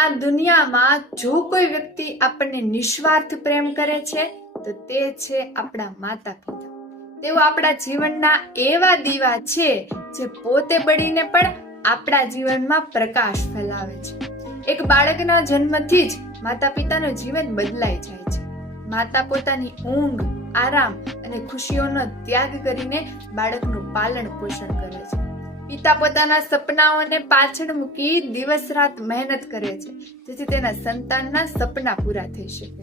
આ દુનિયામાં જો કોઈ વ્યક્તિ આપણને નિસ્વાર્થ પ્રેમ કરે છે તો તે છે આપણા માતા પિતા. તેઓ આપણા જીવનના એવા દીવા છે જે પોતે બળીને પણ આપણા જીવનમાં પ્રકાશ ફેલાવે છે. એક બાળકના જન્મથી જ માતા પિતાનું જીવન બદલાઈ જાય છે. માતા પોતાની ઊંઘ, આરામ અને ખુશીઓનો ત્યાગ કરીને બાળકનું પાલન પોષણ કરે છે. પિતા પોતાના સપનાઓને પાછળ મૂકી દિવસ રાત મહેનત કરે છે જેથી તેના સંતાનના સપના પૂરા થઈ શકે.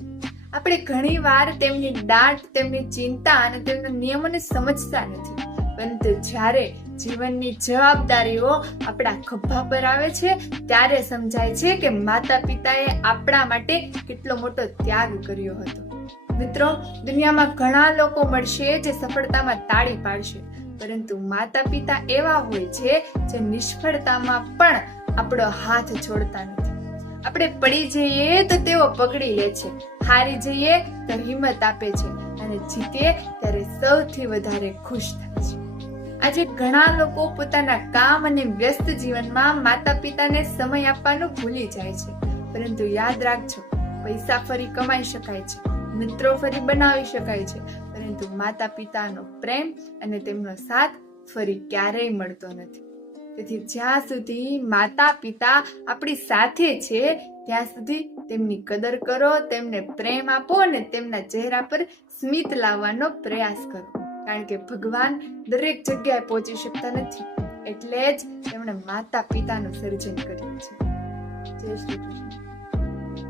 આપણે ઘણી વાર તેમની દાટ, તેમની ચિંતા અને તેમના નિયમોને સમજતા નથી, પરંતુ જ્યારે જીવનની જવાબદારીઓ આપણા ખભા પર આવે છે ત્યારે સમજાય છે કે માતા પિતાએ આપણા માટે કેટલો મોટો ત્યાગ કર્યો હતો. મિત્રો, દુનિયામાં ઘણા લોકો મળશે જે સફળતામાં તાળી પાડશે, પરંતુ માતા પિતા એવા હોય છે જે નિષ્ફળતામાં પણ આપણો હાથ છોડતા નથી. આપણે પડી જઈએ તો તેઓ પકડી લે છે, હારી જઈએ તો હિંમત આપે છે અને જીતીએ ત્યારે સૌથી વધારે ખુશ થાય છે. આજે ઘણા લોકો પોતાના કામ અને વ્યસ્ત જીવનમાં માતા પિતાને સમય આપવાનું ભૂલી જાય છે, પરંતુ યાદ રાખજો, પૈસા ફરી કમાઈ શકાય છે, મિત્રો ફરી બનાવી શકાય છે, પરંતુ માતા પિતાનો પ્રેમ અને તેમનો સાથ ફરી ક્યારેય મળતો નથી. તેથી જ્યાં સુધી માતા પિતા આપણી સાથે છે ત્યાં સુધી તેમની કદર કરો, તેમને પ્રેમ આપો અને તેમના ચહેરા પર સ્મિત લાવવાનો પ્રયાસ કરો, કારણ કે ભગવાન દરેક જગ્યાએ પહોંચી શકતા નથી, એટલે જ તેમણે માતા પિતાનું સર્જન કર્યું છે. જય શ્રી કૃષ્ણ.